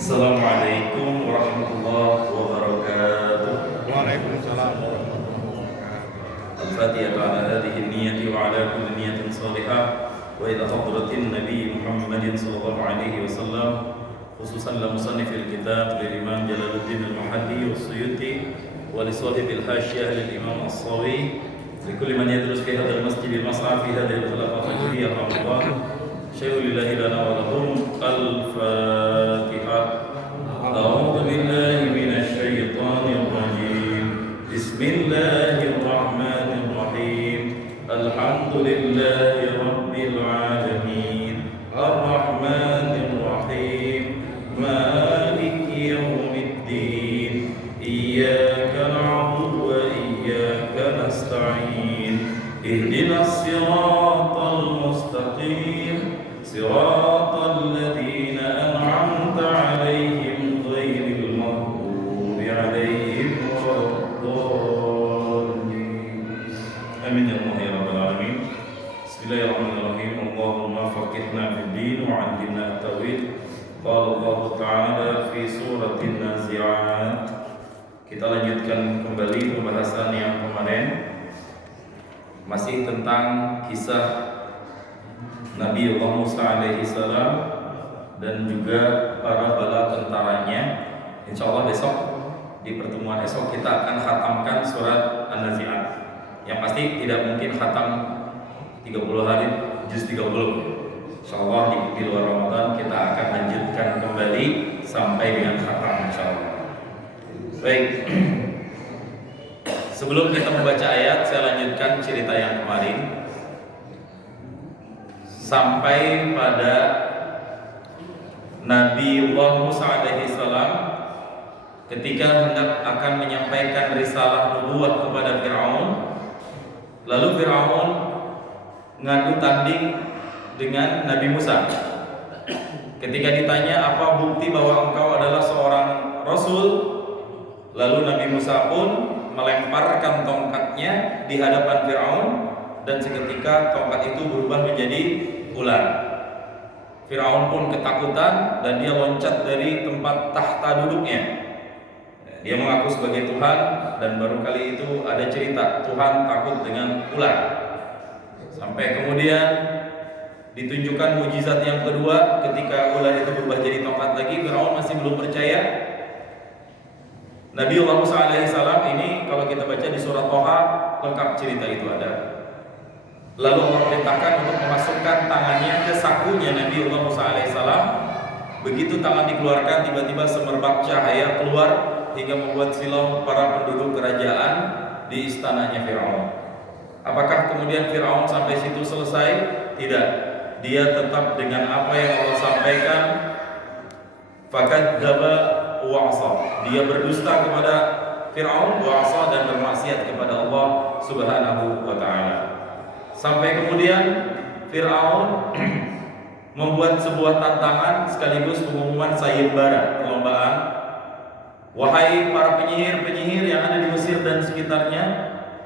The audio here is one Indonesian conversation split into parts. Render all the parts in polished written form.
Assalamualaikum warahmatullahi wabarakatuh. Waalaikumsalam warahmatullahi wabarakatuh. Al-Fatihah ala hadhihi niyyati wa ala kulli niyyatin salihah wa ila hadratin Nabi Muhammadin sallallahu alaihi wasallam, khususan la musannifil kitab lil Imam Jalaluddin Al-Muhalli was-Suyuti wa li sahibil hasyiyah lil Imam As-Sawi li kulli man yadrus fi hadzal masjidil mas'a fi hadhihi al-khilafah fajriyah Ramadan syai'un lillahi lana wa lahum. Al-Fatihah. A'udzu billahi minasy syaithanir rajim. Bismillahirrahmanirrahim. Alhamdulillahi rabbil alamin. Arrahmanir rahim. Maliki yaumiddin. Iyyaka na'budu wa iyyaka nasta'in. Ihdinas siratal mustaqim. Siratal ladzina an'amta 'alaihim ghairil maghdubi 'alaihim waladdallin. Amin ya Allah ya rabbal alamin. Bismillahirrahmanirrahim. Allahumma faqihna fid din wa 'allimna at-tawil. Qala Allah Ta'ala fi suratin Nazi'at. Kita lanjutkan kembali pembahasan yang kemarin, masih tentang kisah Nabi Allah Musa alaihi salam dan juga para bala tentaranya. Insya Allah besok, di pertemuan esok kita akan khatamkan surat An-Nazi'at. Yang pasti tidak mungkin khatam 30 hari, juz 30. Insya Allah di luar Ramadan kita akan lanjutkan kembali sampai dengan khatam insya Allah. Baik, sebelum kita membaca ayat, saya lanjutkan cerita yang kemarin sampai pada Nabi Allah Musa alaihi salam ketika hendak akan menyampaikan risalah nubuwah kepada Fir'aun. Lalu Fir'aun ngadu tanding dengan Nabi Musa. Ketika ditanya, apa bukti bahwa engkau adalah seorang rasul? Lalu Nabi Musa pun melemparkan tongkatnya di hadapan Fir'aun, dan seketika tongkat itu berubah menjadi ular. Firaun pun ketakutan dan dia loncat dari tempat tahta duduknya. Dia mengaku sebagai Tuhan, dan baru kali itu ada cerita Tuhan takut dengan ular. Sampai kemudian ditunjukkan mujizat yang kedua, ketika ular itu berubah jadi tongkat lagi, Firaun masih belum percaya. Nabi Allah Musa alaihissalam ini kalau kita baca di surah Toha lengkap cerita itu ada. Lalu Allah perintahkan untuk memasukkan tangannya ke sakunya Nabi Allah Musa alaihissalam. Begitu tangan dikeluarkan, tiba-tiba semerbak cahaya keluar hingga membuat silau para penduduk kerajaan di istananya Fir'aun. Apakah kemudian Fir'aun sampai situ selesai? Tidak. Dia tetap dengan apa yang Allah sampaikan. Fakadzdzaba wa 'asa. Dia berdusta kepada Fir'aun, wa 'asa, dan bermaksiat kepada Allah Subhanahu wa ta'ala. Sampai kemudian Fir'aun membuat sebuah tantangan sekaligus pengumuman sayembara perlombaan. Wahai para penyihir-penyihir yang ada di Mesir dan sekitarnya,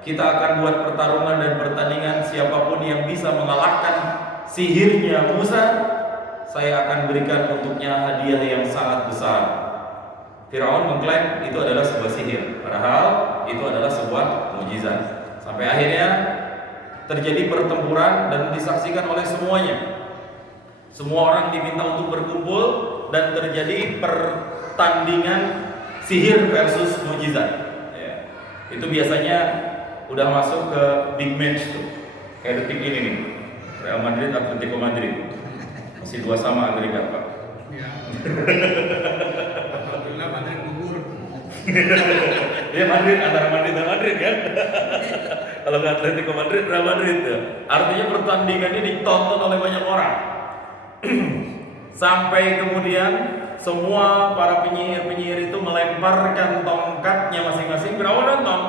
kita akan buat pertarungan dan pertandingan. Siapapun yang bisa mengalahkan sihirnya Musa, saya akan berikan untuknya hadiah yang sangat besar. Fir'aun mengklaim itu adalah sebuah sihir, padahal itu adalah sebuah mukjizat. Sampai akhirnya terjadi pertempuran dan disaksikan oleh semuanya. Semua orang diminta untuk berkumpul dan terjadi pertandingan sihir versus mukjizat. Ya. Itu biasanya udah masuk ke big match tuh. Kayak detik ini nih, Real Madrid Atletico Madrid. Masih 2 sama agregat, Pak. Ya. Alhamdulillah Madrid gugur. Ya Madrid, antara Madrid dan Madrid kan. Kalau nggak Atletico Madrid, Real Madrid ya. Artinya pertandingan ini ditonton oleh banyak orang. Sampai kemudian semua para penyihir-penyihir itu melemparkan tongkatnya masing-masing. Firaun nonton.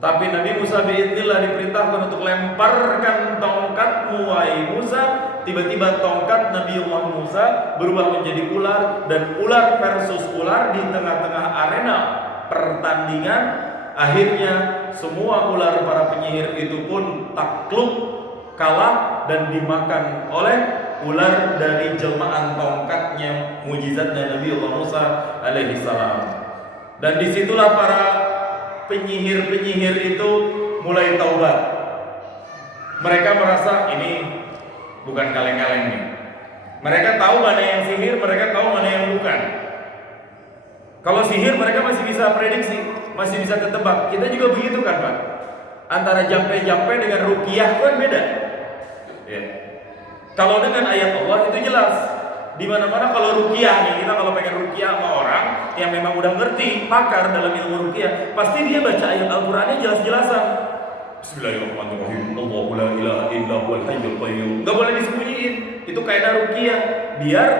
Tapi Nabi Musa biidznillah diperintahkan untuk lemparkan tongkatmu wahai Musa. Tiba-tiba tongkat Nabi Allah Musa berubah menjadi ular, dan ular versus ular di tengah-tengah arena pertandingan. Akhirnya semua ular para penyihir itu pun takluk, kalah, dan dimakan oleh ular dari jelmaan tongkatnya mujizatnya Nabi Allah Musa alaihi salam. Dan disitulah para penyihir-penyihir itu mulai taubat. Mereka merasa ini bukan kaleng-kaleng nih. Mereka tahu mana yang sihir, mereka tahu mana yang bukan. Kalau sihir mereka masih bisa prediksi, masih bisa ketebak. Kita juga begitu kan Pak? Antara jampe-jampe dengan ruqyah kan beda. Ya. Kalau dengan ayat Allah itu jelas. Di mana-mana kalau ruqyah nih, kita kalau pengen ruqyah sama orang yang memang udah ngerti, pakar dalam ilmu ruqyah, pasti dia baca ayat Al-Qur'annya jelas-jelasan. Bismillahirrahmanirrahim. Allahu la ilaha illa huwal hayyul qayyum. Enggak boleh disembunyiin. Itu kaidah ruqyah. Biar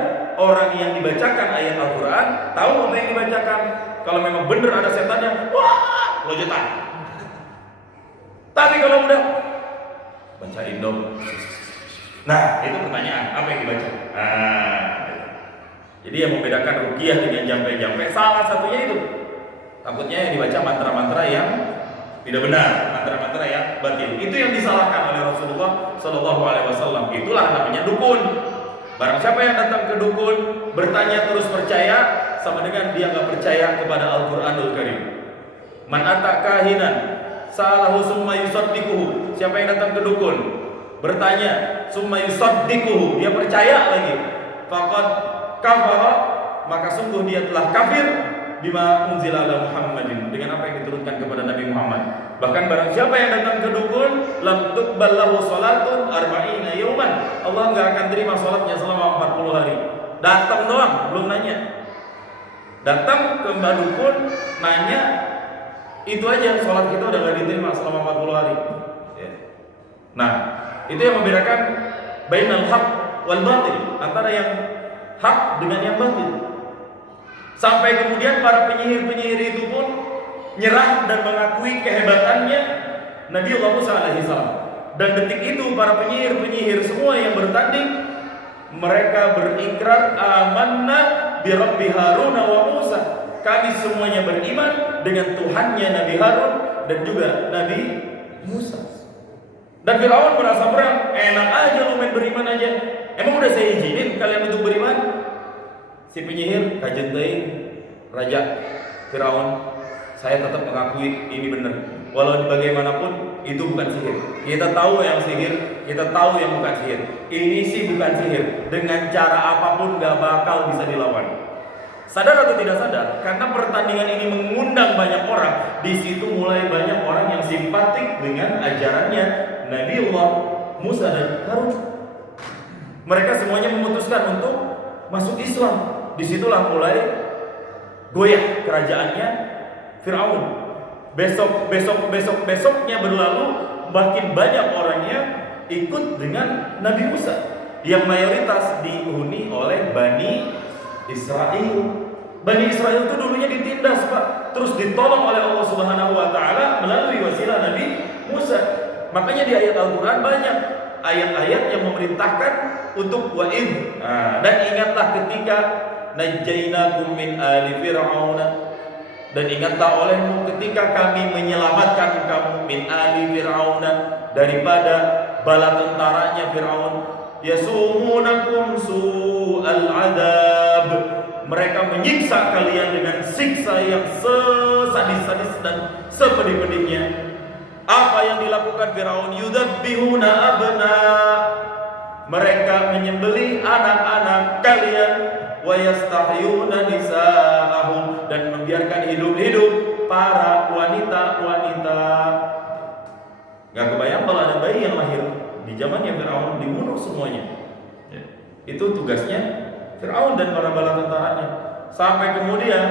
orang yang dibacakan ayat Al-Qur'an tahu apa yang dibacakan. Kalau memang benar ada setannya, wah, lojotan. Tapi kalau udah bacain dong. Nah, itu pertanyaan, apa yang dibaca? Jadi yang membedakan ruqyah dengan jampe-jampe salah satunya itu. Takutnya yang dibaca mantra-mantra yang tidak benar, mantra-mantra yang batil. Itu yang disalahkan oleh Rasulullah Shallallahu Alaihi Wasallam. Itulah namanya dukun. Barang siapa yang datang ke dukun, bertanya terus percaya, sama dengan dia nggak percaya kepada Al-Quranul Karim. Man ata kahinan, salahu summa yusaddiquhu. Siapa yang datang ke dukun, bertanya summa yusaddiquhu, dia percaya lagi, faqad kafara, maka sungguh dia telah kafir bima unzila ala Muhammadin, dengan apa yang diturunkan kepada Nabi Muhammad. Bahkan barang siapa yang datang ke dukun, lam tuqbal lahu salatun arba'ina yauman, Allah enggak akan terima salatnya selama 40 hari. Datang doang, belum nanya. Datang ke mbak dukun, nanya, itu aja, salat kita udah enggak diterima selama 40 hari. Nah, itu yang membedakan bainal haq wal batil, antara yang hak dengan yang batil. Sampai kemudian para penyihir-penyihir itu pun nyerah dan mengakui kehebatannya Nabi Allah Musa alaihissalam. Dan detik itu para penyihir-penyihir semua yang bertanding, mereka berikrar amanna bi Rabbi Harun wa Musa. Kami semuanya beriman dengan Tuhannya Nabi Harun dan juga Nabi Musa. Dan Firaun merasa berat, enak aja lu main beriman aja. Emang udah saya izinin kalian untuk beriman? Si penyihir kajen teuing, Raja Firaun, saya tetap mengakui ini benar. Walau bagaimanapun itu bukan sihir. Kita tahu yang sihir, kita tahu yang bukan sihir. Ini sih bukan sihir. Dengan cara apapun gak bakal bisa dilawan. Sadar atau tidak sadar, karena pertandingan ini mengundang banyak orang, di situ mulai banyak orang yang simpatik dengan ajarannya Nabi Allah Musa dan Harun. Mereka semuanya memutuskan untuk masuk Islam. Disitulah mulai goyah kerajaannya Firaun. Besoknya berlalu, makin banyak orangnya ikut dengan Nabi Musa, yang mayoritas dihuni oleh Bani Israel. Bani Israel itu dulunya ditindas Pak, terus ditolong oleh Allah Subhanahu Wa Taala melalui wasilah Nabi Musa. Makanya di ayat Al-Quran banyak ayat-ayat yang memerintahkan untuk wa'id. Dan ingatlah ketika najainakum min ali fir'auna, dan ingatlah olehmu ketika kami menyelamatkan kamu min ali fir'auna, daripada bala tentaranya Fir'aun. Yasumunakum su'al adab, mereka menyiksa kalian dengan siksa yang sesadis-sadis dan sepedih-pedihnya. Apa yang dilakukan Firaun? Yudabbihuna abna, mereka menyembelih anak-anak kalian, wa yastahyuna nisa'ahum, dan membiarkan hidup-hidup para wanita-wanita. Gak kebayang kalau ada bayi yang lahir di zamannya Firaun dibunuh semuanya. Itu tugasnya Firaun dan para bala tentaranya. Sampai kemudian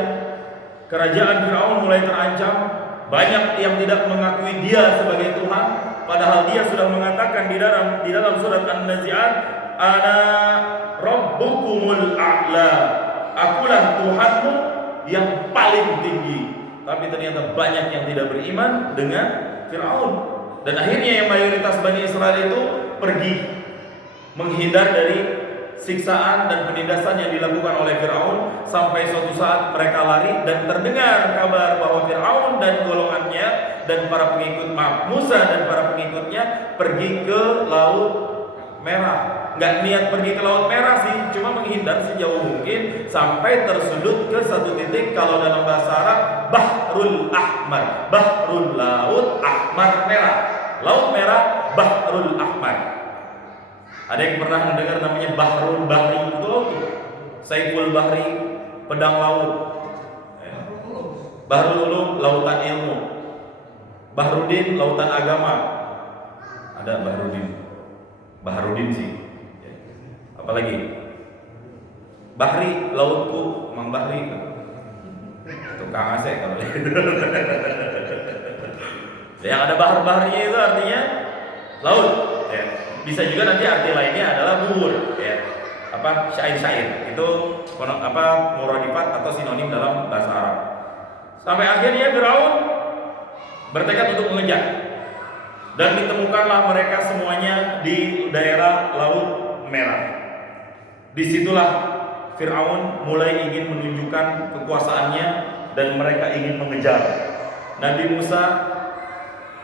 kerajaan Firaun mulai terancam. Banyak yang tidak mengakui dia sebagai Tuhan, padahal dia sudah mengatakan di dalam surat An-Nazi'at, ana rabbukumul a'la, akulah Tuhanmu yang paling tinggi. Tapi ternyata banyak yang tidak beriman dengan Firaun. Dan akhirnya yang mayoritas Bani Israel itu pergi menghindar dari siksaan dan penindasan yang dilakukan oleh Firaun, sampai suatu saat mereka lari dan terdengar kabar bahwa Firaun dan golongannya dan para pengikut Musa dan para pengikutnya pergi ke Laut Merah. nggak niat pergi ke Laut Merah sih, cuma menghindar sejauh mungkin sampai tersudut ke satu titik, kalau dalam bahasa Arab Bahrul Ahmar, Bahrul Laut Ahmar Merah, Laut Merah Bahrul Ahmar. Ada yang pernah mendengar namanya Bahrul Bahri itu? Saiful Bahri, pedang laut. Bahrul Ulum, lautan ilmu. Bahrudin, lautan agama. Ada Bahrudin sih. Apalagi Bahri, lautku, Mang Bahri. Tukang AC kalau yang ada bahar-baharnya itu artinya laut. Ya. Bisa juga nanti arti lainnya adalah bubur. Ya. Syair-syair itu muradifat atau sinonim dalam bahasa Arab. Sampai akhirnya Firaun bertekad untuk mengejar, dan ditemukanlah mereka semuanya di daerah Laut Merah. Disitulah Firaun mulai ingin menunjukkan kekuasaannya dan mereka ingin mengejar. Nabi Musa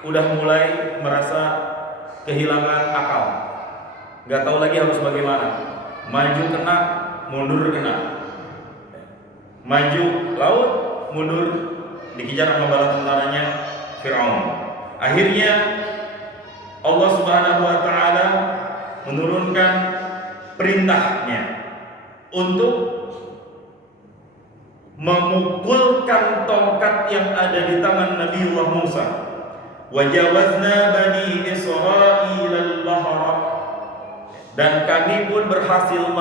udah mulai merasa kehilangan akal, nggak tahu lagi harus bagaimana. Maju kena, mundur kena. Maju laut, mundur, dikejar sama bala tentaranya Firaun. Akhirnya Allah Subhanahu wa taala menurunkan perintahnya untuk memukulkan tongkat yang ada di tangan Nabiullah Musa. Wajawazna bani Israil al-bahra, dan kami pun berhasil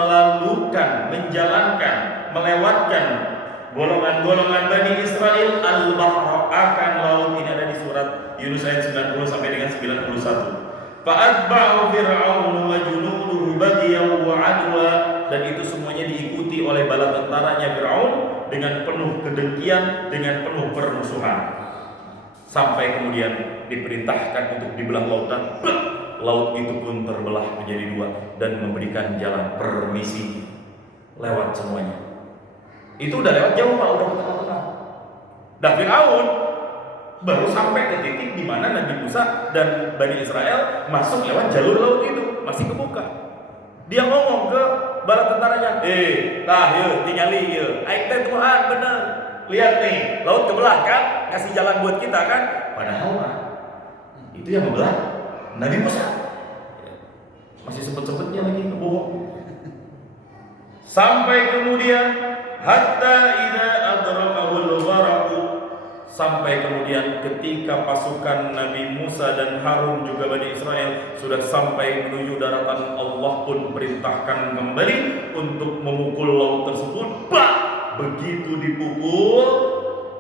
melewatkan golongan-golongan Bani Israel al-bahra, akan laut. Ini ada di surat Yunus ayat 90 sampai dengan 91. Fa'atba'u fir'aun wa junuduhu baghyan wa 'adwa, dan itu semuanya diikuti oleh bala tentaranya Firaun dengan penuh kedengkian, dengan penuh permusuhan. Sampai kemudian diperintahkan untuk dibelah lautan. Laut itu pun terbelah menjadi dua dan memberikan jalan permisi lewat semuanya. Itu udah lewat jauh Pak, udah ke tengah-tengah. Dan Firaun baru sampai ke titik di mana Nabi Musa dan Bani Israel masuk lewat jalur laut itu, masih kebuka. Dia ngomong ke bala tentaranya, tingali ye, aing teh Tuhan bener. Lihat nih, laut kebelah kan, ngasih jalan buat kita kan. Padahal itu yang membelah Nabi Musa. Masih sempet-sempetnya lagi ngebohong. Sampai kemudian hatta idza adrakahul gharq, sampai kemudian ketika pasukan Nabi Musa dan Harun juga Bani Israel sudah sampai menuju daratan, Allah pun perintahkan kembali untuk memukul laut tersebut. Begitu dipukul,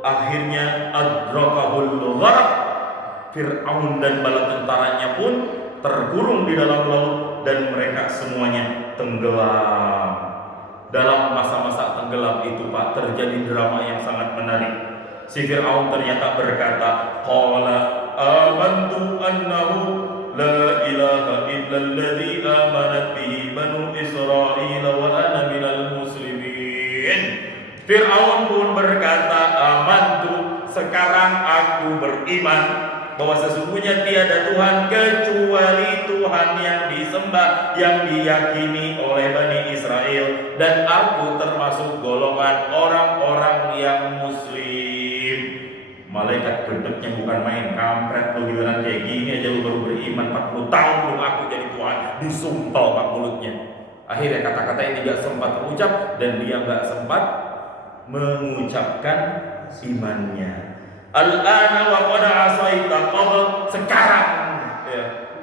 akhirnya adrakahul gharq, Fir'aun dan bala tentaranya pun terkurung di dalam laut dan mereka semuanya tenggelam. Dalam masa-masa tenggelam itu Pak, terjadi drama yang sangat menarik. Si Fir'aun ternyata berkata, qala amantu annahu la ilaha illalladzi amanat bihi banu Israil wa ana minal muslimin. Fir'aun pun berkata, amantu, sekarang aku beriman bahwa sesungguhnya tiada Tuhan kecuali Tuhan yang disembah, yang diyakini oleh Bani Israel, dan aku termasuk golongan orang-orang yang muslim. Malaikat gedeknya bukan main, kampret lu giliran kayak gini aja lu baru beriman 40 tahun belum aku jadi Tuhan, disumpel Pak mulutnya. Akhirnya kata-kata ini tidak sempat terucap dan dia nggak sempat mengucapkan imannya. Al-ana wa qad asaita qabl,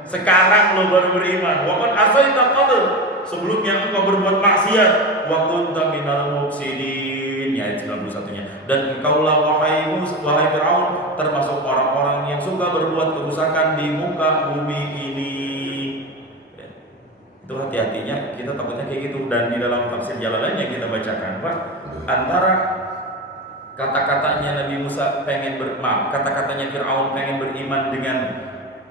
sekarang lo baru beriman. Wa qad asaita qabl, sebelumnya engkau berbuat maksiat. Wa kunta minal mufsidin, ayat 91-nya. Dan engkaulah wahai Fir'aun termasuk orang-orang yang suka berbuat kerusakan di muka bumi ini. Itu hati-hatinya, kita takutnya kayak gitu. Dan di dalam tafsir Jalalain yang kita bacakan Pak, antara kata-katanya Nabi Musa kata-katanya Fir'aun pengen beriman dengan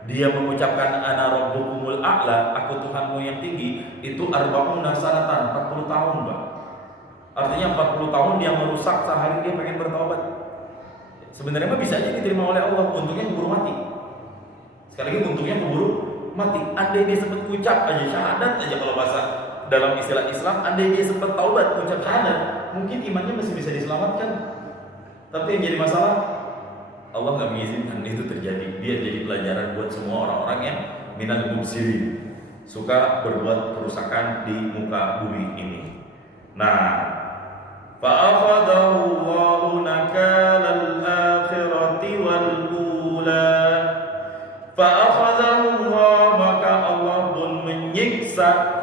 dia mengucapkan ana rabbukumul a'la, aku Tuhanmu yang tinggi, itu arba'una sanatan, 40 tahun Pak. Artinya 40 tahun dia merusak, sehari dia pengen bertobat. Sebenarnya bisa aja diterima oleh Allah, untungnya keburu mati. Sekali lagi untungnya keburu mati. Andai dia sempat ucap aja syahadat aja, kalau bahasa dalam istilah Islam, andai dia sempat taubat ucap syahadat, mungkin imannya masih bisa diselamatkan. Tapi yang jadi masalah, Allah nggak mengizinkan itu terjadi. Dia jadi pelajaran buat semua orang-orang yang minal mubsirin, suka berbuat kerusakan di muka bumi ini. Nah, fa'akhadahu Allahu nakalal akhirati wal ula. Fa'akhadahu Allah, maka Allah pun menyiksa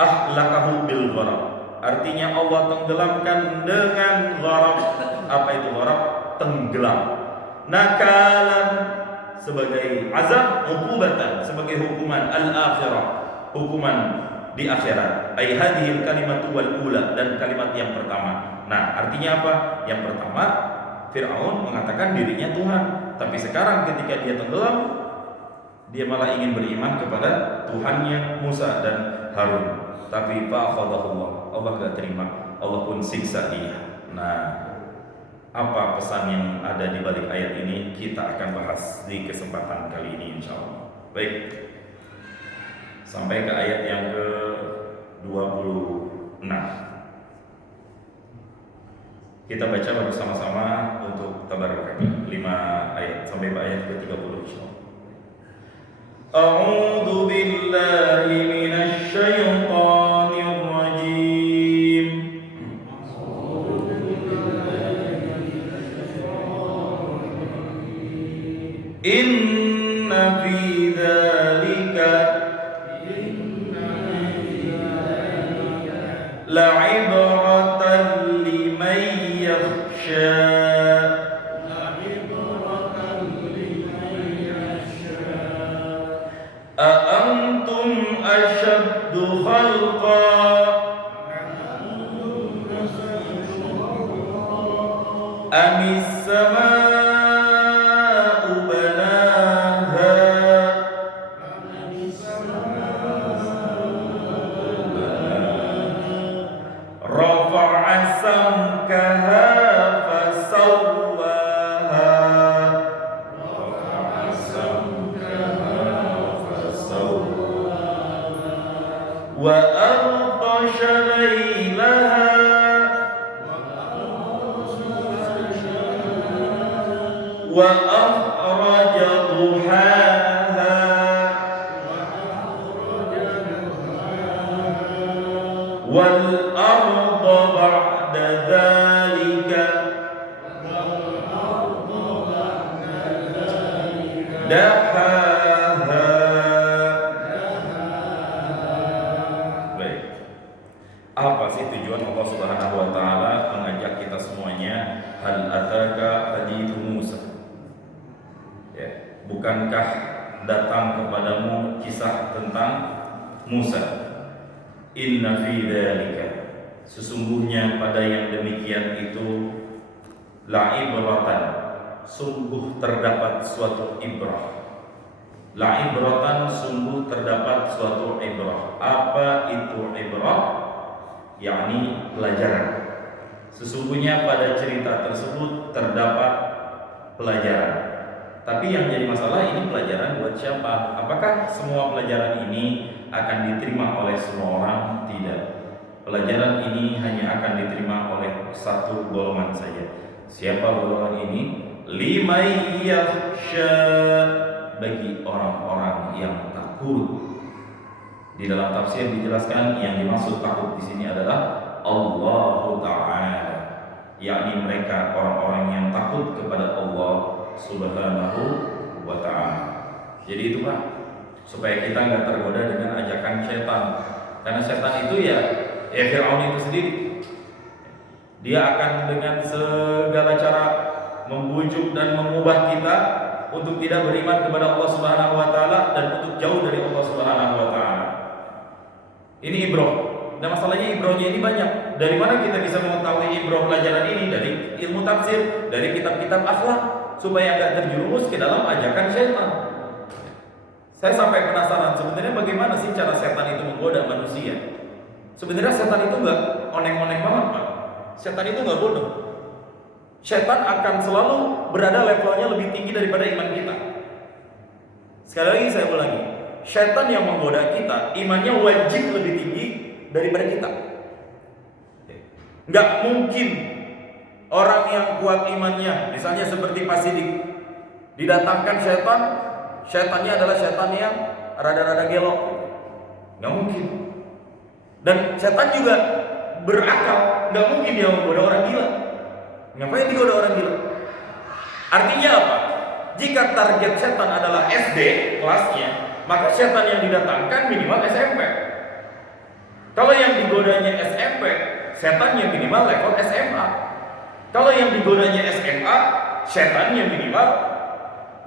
ahlakahu bil gharaq. Artinya Allah tenggelamkan dengan gharaq. Apa itu gharaq? Tenggelam. Nakalan sebagai azab, uqubatan sebagai hukuman, al-akhirah hukuman di akhirat. Ai hadhil kalimatu wal ula, dan kalimat yang pertama. Nah, artinya apa? Yang pertama, Fir'aun mengatakan dirinya Tuhan, tapi sekarang ketika dia tenggelam, dia malah ingin beriman kepada Tuhannya Musa dan Harun. Tapi fa'akhadahullah, Allah gak terima, Allah pun siksa dia. Nah, apa pesan yang ada di balik ayat ini? Kita akan bahas di kesempatan kali ini insyaallah. Baik, sampai ke ayat yang ke-26. Kita baca bersama-sama untuk tabarruk 5 ayat sampai ayat ke-30 insyaallah. A'udzu billahi minasy syaithanir rajim. Inna fi dzalika la'ibratan liman yakhsha. أأنتم أشد خلقا أم السماء بناها رفع سمكها فسواها وأغطش ليلها وأخرج ضحاها والأرض بعد ذلك دحاها. Apa sih tujuan Allah Subhanahu wa taala mengajak kita semuanya? Hal ataka hadithu Musa. Ya, bukankah datang kepadamu kisah tentang Musa? Inna fi dzalika, sesungguhnya pada yang demikian itu, la'ibratan, sungguh terdapat suatu ibrah. La'ibratan, sungguh terdapat suatu ibrah. Apa itu ibrah? Yakni pelajaran. Sesungguhnya pada cerita tersebut terdapat pelajaran. Tapi yang jadi masalah, ini pelajaran buat siapa? Apakah semua pelajaran ini akan diterima oleh semua orang? Tidak. Pelajaran ini hanya akan diterima oleh satu golongan saja. Siapa golongan ini? Liman yakhsha, bagi orang-orang yang takut. Di dalam tafsir dijelaskan yang dimaksud takut di sini adalah Allah Ta'ala, yakni mereka orang-orang yang takut kepada Allah Subhanahu wa Ta'ala. Jadi itu Pak, supaya kita nggak tergoda dengan ajakan setan. Karena setan itu ya Fir'aun itu sendiri. Dia akan dengan segala cara membujuk dan mengubah kita untuk tidak beriman kepada Allah Subhanahu wa Ta'ala dan untuk jauh dari Allah Subhanahu wa Ta'ala. Ini ibroh. Nah, masalahnya ibrohnya ini banyak. Dari mana kita bisa mengetahui ibroh pelajaran ini? Dari ilmu tafsir, dari kitab-kitab akhlak, supaya nggak terjerumus ke dalam ajakan setan. Saya sampai penasaran, sebenarnya bagaimana sih cara setan itu menggoda manusia? Sebenarnya setan itu nggak onek-onek banget, Pak. Setan itu nggak bodoh. Setan akan selalu berada levelnya lebih tinggi daripada iman kita. Sekali lagi saya ulangi, Syaitan yang menggoda kita, imannya wajib lebih tinggi daripada kita. Nggak mungkin orang yang kuat imannya, misalnya seperti Pak Sidik, didatangkan syaitan, syaitannya adalah syaitan yang rada-rada gelok. Nggak mungkin. Dan syaitan juga berakal, nggak mungkin dia menggoda orang gila. Ngapain digoda orang gila? Artinya apa? Jika target setan adalah SD kelasnya, maka setan yang didatangkan minimal SMP. Kalau yang digodanya SMP, setannya minimal level SMA. Kalau yang digodanya SMA, setannya minimal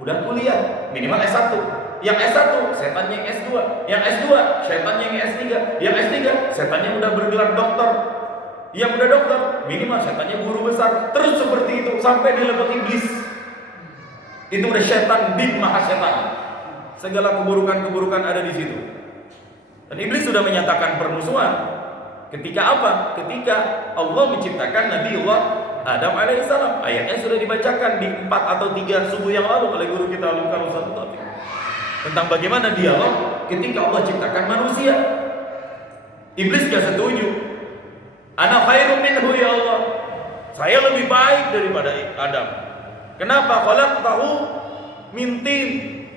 udah kuliah, minimal S1. Yang S1, setannya yang S2. Yang S2, setannya yang S3. Yang S3, setannya udah bergelar dokter. Yang udah dokter, minimal setannya guru besar. Terus seperti itu sampai di level iblis. Itu udah setan bin mahasetan. Segala keburukan-keburukan ada di situ. Dan iblis sudah menyatakan permusuhan. Ketika apa? Ketika Allah menciptakan Nabiullah Adam alaihissalam. Ayatnya sudah dibacakan di 4 atau 3 subuh yang lalu oleh guru kita Al-Mukarram Ustaz Taufik. Tentang bagaimana dialog ketika Allah ciptakan manusia. Iblis gak setuju. Ana khairum minhu ya Allah. Saya lebih baik daripada Adam. Kenapa? Khalaqtahu min tin.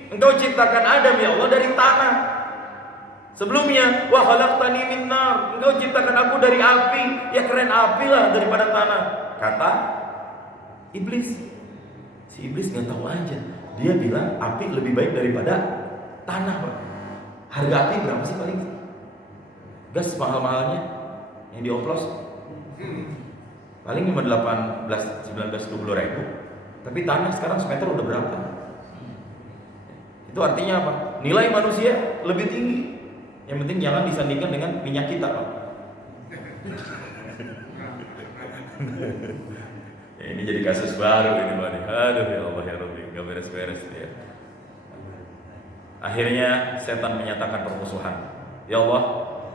Engkau ciptakan Adam ya Allah dari tanah. Sebelumnya wa khalaqtani min nar. Engkau ciptakan aku dari api. Ya keren api lah daripada tanah. Kata iblis. Si iblis nggak tahu aja. Dia bilang api lebih baik daripada tanah, Pak. Harga api berapa sih paling? Gas mahal-mahalnya yang dioplos paling cuma 18, 19, 20 ribu. Tapi tanah sekarang semeter udah berapa? Itu artinya apa? Nilai manusia lebih tinggi. Yang penting jangan disandingkan dengan minyak kita, Pak. Ini jadi kasus baru ini, Pak. Aduh ya Allah ya Rabbi, nggak beres-beres ya. Akhirnya setan menyatakan permusuhan. Ya Allah,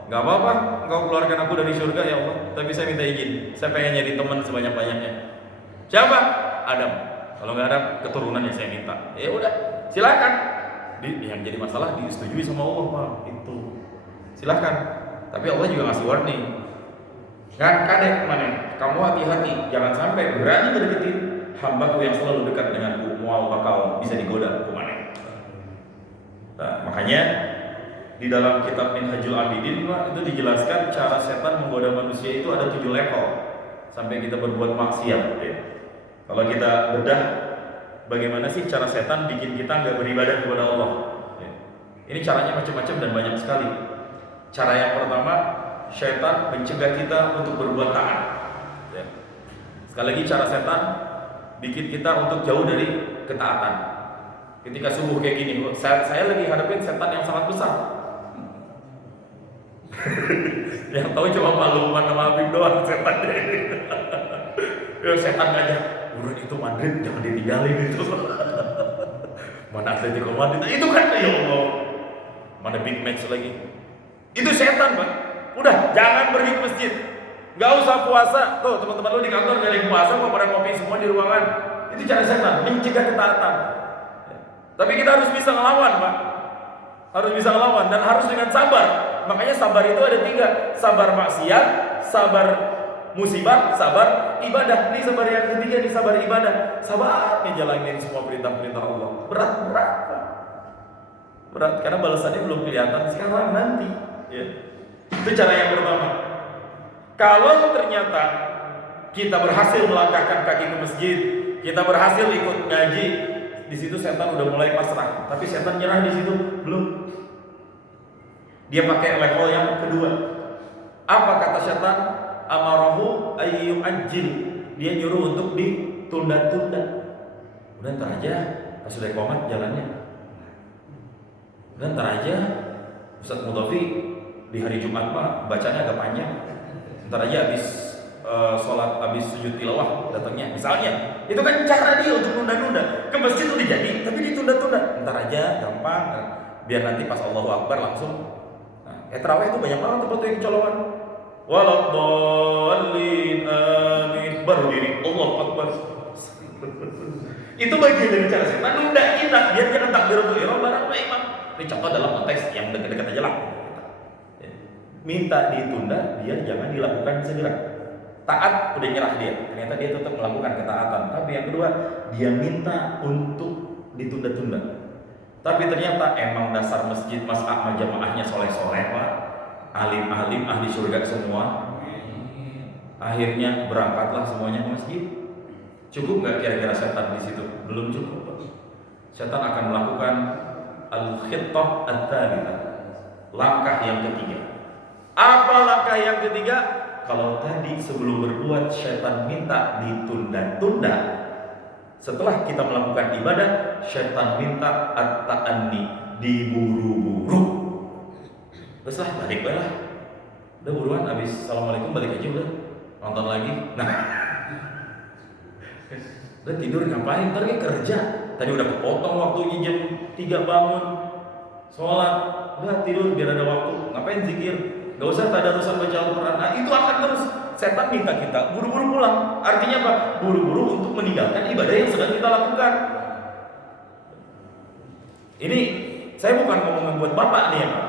nggak apa-apa, Engkau keluarkan aku dari surga ya Allah. Tapi saya minta izin, saya pengen jadi teman sebanyak-banyaknya. Siapa? Adam. Kalau nggak ada keturunannya saya minta. Ya udah, silakan. Yang jadi masalah disetujui sama Allah, Pak. Itu. Silakan. Tapi Allah juga ngasih warning. Kan kadek mana? Kamu hati-hati, jangan sampai berani mendeketin hambaku yang selalu dekat denganku, mual bakal bisa digoda kemana. Nah, makanya di dalam kitab Minhajul Abidin itu dijelaskan cara setan menggoda manusia itu ada 7 level sampai kita berbuat maksiat. Ya. Kalau kita bedah bagaimana sih cara setan bikin kita nggak beribadah kepada Allah. Ya. Ini caranya macam-macam dan banyak sekali. Cara yang pertama, setan mencegah kita untuk berbuat taat. Ya. Sekali lagi cara setan bikin kita untuk jauh dari ketaatan. Ketika subuh kayak gini, saya lagi hadapin setan yang sangat besar. Yang tahu cuma Pak Lukman sama Habib doang setannya ini. Ya setan aja. Urut itu Madrid jangan ditinggalin itu. Mana Atletico Madrid itu kan ya Allah. Mana big match lagi. Itu setan, Pak. Udah jangan pergi ke masjid. Gak usah puasa. Tuh teman-teman lu di kantor gak ada yang puasa kok pada ngopi semua di ruangan. Itu cara setan mencegah ketaatan. Tapi kita harus bisa ngelawan, Pak. Harus bisa ngelawan dan harus dengan sabar. Makanya sabar itu ada 3. Sabar maksiat, sabar musibah, sabar ibadah. Ini sabar yang ketiga, ini sabar ibadah. Sabar ngejalanin semua perintah-perintah Allah. Berat. Berat karena balasannya belum kelihatan sekarang, nanti. Ya. Itu cara yang pertama. Kalau ternyata kita berhasil melangkahkan kaki ke masjid, kita berhasil ikut ngaji, di situ setan udah mulai pasrah. Tapi setan nyerah di situ belum. Dia pakai level yang kedua. Apa kata setan? Amarahu ayyum ajil. Dia nyuruh untuk ditunda-tunda. Udah ntar aja, pas sudah komat jalannya. Udah ntar aja, Ustaz Mudhafi di hari Jumat Pak bacanya agak panjang. Ntar aja habis sholat, habis sujud tilawah datangnya. Misalnya, itu kan cara dia untuk nunda-nunda. Ke masjid udah jadi, tapi ditunda-tunda. Ntar aja, gampang. Biar nanti pas Allahu Akbar langsung. Terawih itu banyak banget tempat yang kecolongan. Waladhdallin amin. Baru diri Allahu Akbar. Itu bagian dari cara setan nunda kita biar jangan takbiratul ihram bareng imam. Ini contoh dalam konteks yang dekat-dekat aja lah. Minta ditunda biar jangan dilakukan segera. Taat udah nyerah dia, ternyata dia tetap melakukan ketaatan. Tapi yang kedua, dia minta untuk ditunda-tunda. Tapi ternyata emang dasar masjid Mas Ahmad jamaahnya soleh-soleh Pak, alim-alim ahli surga semua. Akhirnya berangkatlah semuanya ke masjid. Cukup nggak kira-kira setan di situ? Belum cukup Pak. Setan akan melakukan al-khittah at-thalithah, langkah yang ketiga. Apa langkah yang ketiga? Kalau tadi sebelum berbuat setan minta ditunda-tunda, setelah kita melakukan ibadah, setan minta at-ta'anni, diburu-buru. Terus lah balik lah. Udah buruan habis assalamualaikum balik aja udah. Nonton lagi. Nah. Udah tidur ngapain? Ntar kerja. Tadi udah kepotong waktunya jam 3 bangun. Sholat. Udah tidur biar ada waktu. Ngapain zikir? Gak usah tadarusan baca Al-Quran. Nah itu akan terus. Setan minta kita buru-buru pulang. Artinya apa? Buru-buru untuk meninggalkan ibadah yang sedang kita lakukan. Ini saya bukan ngomong buat bapak nih ya Pak.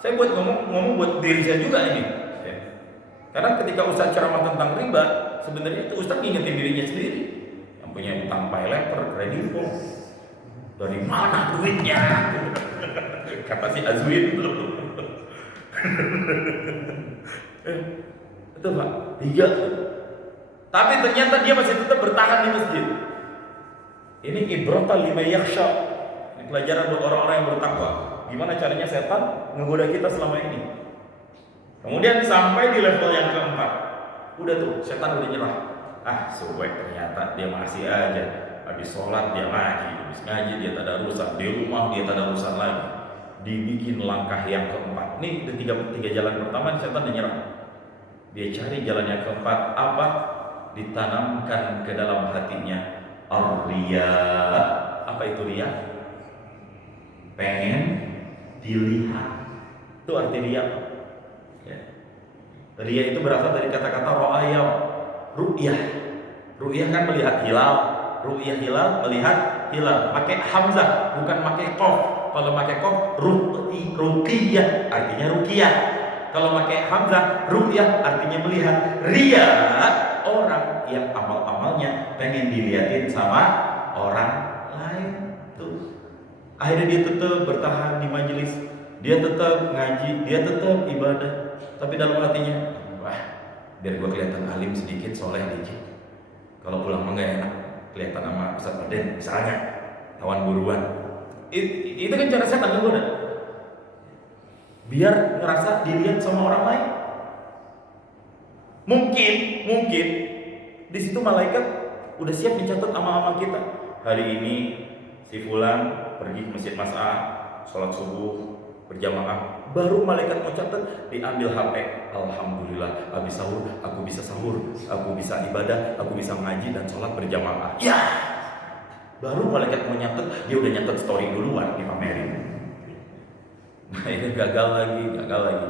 Saya buat ngomong buat diri saya juga ini. Ya. Karena ketika Ustaz ceramah tentang riba, sebenarnya itu Ustaz ngingetin dirinya sendiri. Yang punya utang pay letter, kredit, dari mana duitnya? Kata si Azwin itu. Betul Pak, 3. Tapi ternyata dia masih tetap bertahan di masjid. Ini ibratan liman yakhsha. Ini pelajaran buat orang-orang yang bertakwa. Gimana caranya setan menggoda kita selama ini. Kemudian sampai di level yang keempat. Udah tuh, setan udah nyerah. Suwe ternyata dia masih aja. Habis sholat dia ngaji, habis ngaji dia tadarusan, di rumah dia tadarusan lagi. Dibikin langkah yang keempat. Nih di tiga jalan pertama setan udah nyerah. Dia cari jalan yang keempat apa? Ditanamkan ke dalam hatinya ar-riya. Apa itu riya? Pengen dilihat. Itu arti riya. Ya. Riya itu berasal dari kata-kata ra'aya, ru'yah. Ru'yah kan melihat hilal. Ru'yah hilal, melihat hilal. Pakai hamzah, bukan pakai qaf. Kalau pakai qaf, ruqiyah, artinya ruqyah. Kalau pakai hamzah, ru'yah artinya melihat. Riya, orang yang amal-amalnya pengen dilihatin sama orang lain. Tuh. Akhirnya dia tetap bertahan di majelis, dia tetap ngaji, dia tetap ibadah. Tapi dalam hatinya, wah, biar gua kelihatan alim sedikit, soleh dikit. Kalau pulang mah gak enak, kelihatan sama Ustaz Meden, misalnya tawan buruan. Itu kan cara setan menggoda. Biar ngerasa dilihat sama orang lain. Mungkin di situ malaikat udah siap mencatat amal-amal kita. Hari ini si fulan pergi ke masjid Mas A, sholat subuh berjamaah. Baru malaikat mau catat, diambil HP. Alhamdulillah, habis sahur aku bisa sahur, aku bisa ibadah, aku bisa ngaji dan sholat berjamaah. Ya. Baru malaikat mau nyatet, dia udah nyatet story duluan dipamerin. Nah ini gagal lagi.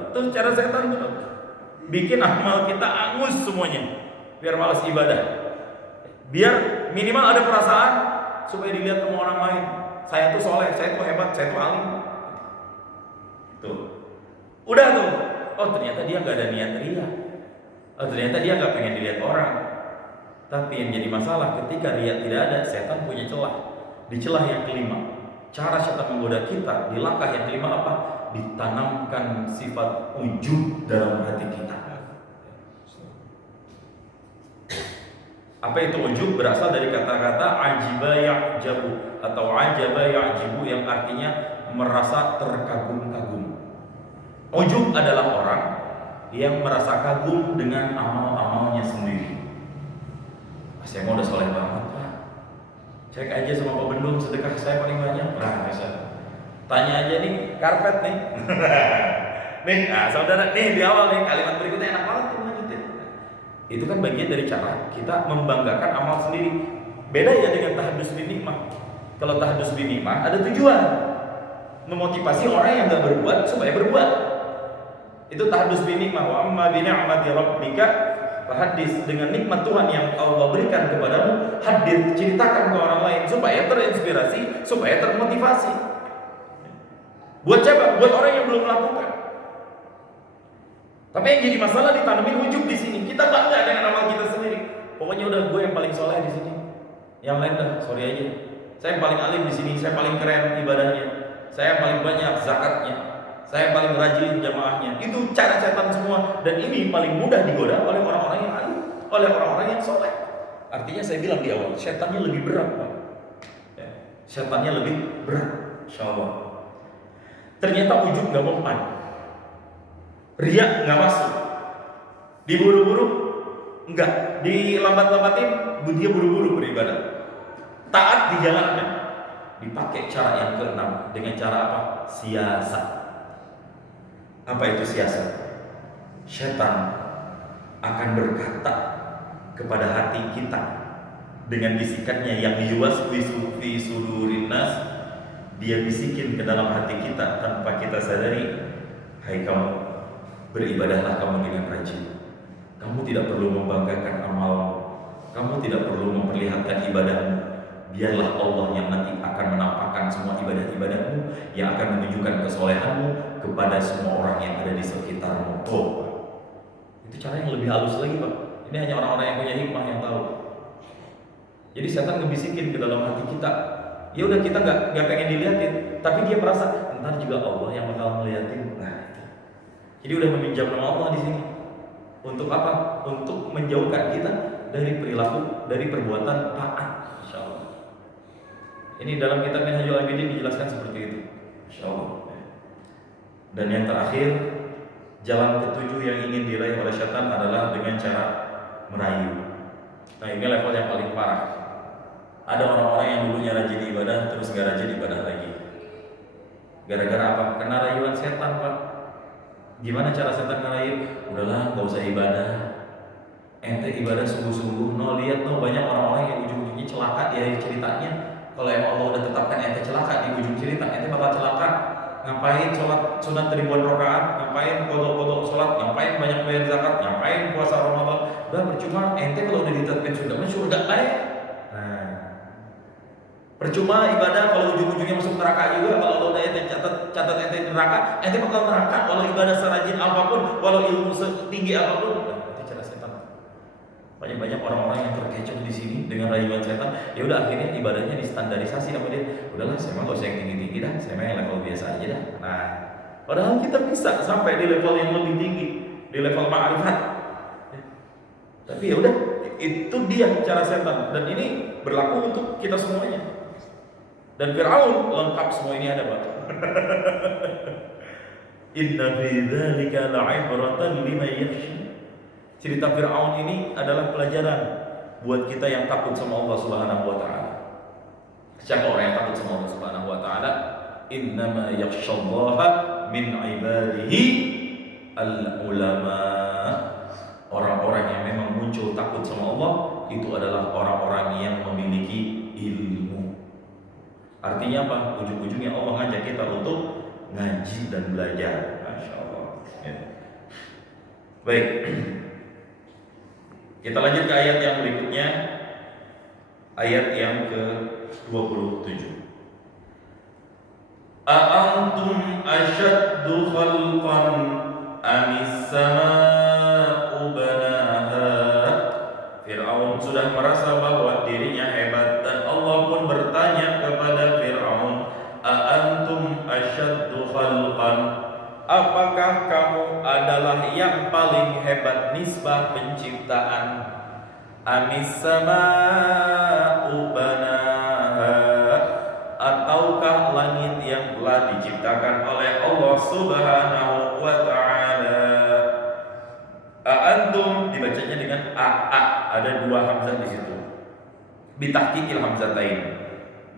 Terus cara setan tuh bikin amal kita angus semuanya, biar malas ibadah, biar minimal ada perasaan supaya dilihat sama orang lain. Saya tuh soleh, saya tuh hebat, saya tuh alim. Tuh, udah tuh. Oh ternyata dia nggak ada niat riya. Oh ternyata dia nggak pengen dilihat orang. Tapi yang jadi masalah ketika riya tidak ada, setan punya celah. Di celah yang kelima, cara setan menggoda kita di langkah yang kelima apa? Ditanamkan sifat ujub dalam hati kita. Apa itu ujub? Berasal dari kata-kata ajiba ya'jabu atau ajaba ya'jibu yang artinya merasa terkagum-kagum. Ujub adalah orang yang merasa kagum dengan amal-amalnya sendiri. Saya mau udah soleh banget Pak. Cek aja sama Pak Bendung, sedekah saya paling banyak. Tanya aja nih, karpet nih. Nih, saudara, nih di awal nih kalimat berikutnya enak banget tuh lanjutin. Itu kan bagian dari cara kita membanggakan amal sendiri. Beda ya dengan tahadus bin nikmah. Kalau tahadus bin nikmah ada tujuan, memotivasi orang yang nggak berbuat supaya berbuat. Itu tahadus bin nikmah. Wa amma bi ni'mati rabbika hadis, dengan nikmat Tuhan yang Allah berikan kepadamu, hadir, ceritakan ke orang lain supaya terinspirasi, supaya termotivasi. Buat siapa? Buat orang yang belum melakukan. Tapi yang jadi masalah ditanamin ujub di sini. Kita bangga dengan amal kita sendiri. Pokoknya udah gue yang paling soleh di sini. Yang lain dah, sorry aja. Saya yang paling alim di sini, saya paling keren ibadahnya. Saya yang paling banyak zakatnya. Saya yang paling rajin jamaahnya. Itu cara setan semua. Dan ini paling mudah digoda oleh orang-orang yang alim, oleh orang-orang yang soleh. Artinya saya bilang di awal, setannya lebih berat, Pak. Ya, setannya lebih berat, insyaallah. Ternyata ujub nggak mempan, riak nggak masuk, diburu-buru enggak, dilambat-lambatin dia buru-buru beribadah. Taat dijalankan, dipakai cara yang keenam dengan cara apa? Siasat. Apa itu siasat? Setan akan berkata kepada hati kita dengan bisikannya yang yuwaswisu fi sudurin nas. Dia bisikin ke dalam hati kita tanpa kita sadari, hai kamu, beribadahlah kamu dengan rajin. Kamu tidak perlu membanggakan amalmu, kamu tidak perlu memperlihatkan ibadahmu. Biarlah Allah yang nanti akan menampakkan semua ibadah-ibadahmu, yang akan menunjukkan kesolehanmu kepada semua orang yang ada di sekitarmu. Oh, itu cara yang lebih halus lagi, Pak. Ini hanya orang-orang yang punya hikmah yang tahu. Jadi setan ngebisikin ke dalam hati kita. Ya udah, kita nggak pengen dilihatin, tapi dia merasa ntar juga Allah yang bakal ngeliatin. Nah, jadi udah meminjam nama Allah di sini. Untuk apa? Untuk menjauhkan kita dari perilaku, dari perbuatan taat. Insyaallah. Ini dalam kitab Minhajul Abidin dijelaskan seperti itu. Insyaallah. Dan yang terakhir, jalan ketujuh yang ingin diraih oleh setan adalah dengan cara merayu. Nah, ini level yang paling parah. Ada orang-orang yang dulunya rajin ibadah, terus gak rajin ibadah lagi. Gara-gara apa? Kena rayuan setan, Pak. Gimana cara setan ngerayu? Udahlah, gak usah ibadah. Ente ibadah sungguh-sungguh. No, lihat no, banyak orang-orang yang ujung-ujungnya celaka di akhir ceritanya. Kalau emang Allah udah tetapkan ente celaka di ujung cerita, ente bakal celaka. Ngapain sholat sunat ribuan rakaat? Ngapain kodok-kodok sholat? Ngapain banyak bayar zakat? Ngapain puasa Ramadan? Udah percuma, ente kalau udah ditetapkan surga baik. Nah, percuma ibadah kalau ujung-ujungnya masuk neraka juga. Kalau udah ente catat ente neraka, ente bakal neraka walau ibadah serajin apapun, walau ilmu setinggi apapun. Itu cara setan. Banyak orang-orang yang terkecoh di sini dengan rayuan setan. Ya udah, akhirnya ibadahnya distandarisasi sama dia. Udahlah, saya mah gak usah yang tinggi-tinggi dah, saya mah yang level biasa aja dah. Nah, padahal kita bisa sampai di level yang lebih tinggi, di level ma'rifat. Tapi ya udah, itu dia cara setan, dan ini berlaku untuk kita semuanya. Dan Fir'aun lengkap semua ini ada, Pak. Inna fi dzalika la'ibratan liman yakhsha. Cerita Fir'aun ini adalah pelajaran buat kita yang takut sama Allah Subhanahu wa taala. Siapa orang yang takut sama Allah Subhanahu wa taala? Innama yakhshallaha min ibadihi al-ulama. Orang-orang yang memang muncul takut sama Allah itu adalah orang-orang yang memiliki ilmu. Artinya apa? Ujung-ujungnya Allah ngajak kita untuk ngaji dan belajar. Masya Allah. Ya. Baik, kita lanjut ke ayat yang berikutnya. Ayat yang ke-27. A'antum asyaddu khalqan amis sama'u banaha. Fir'aun sudah merasa bahwa dirinya hebat, dan Allah pun bertanya kepada Fir'aun, A'antum asyaddu khalqan, apakah kamu adalah yang paling hebat nisbah penciptaan? Amis sama'u banaha, ataukah langit yang telah diciptakan oleh Allah Subhanahu wa ta'ala? Antum dibacanya dengan a, ada dua hamzah di situ. Bitahqiqil hamzatain.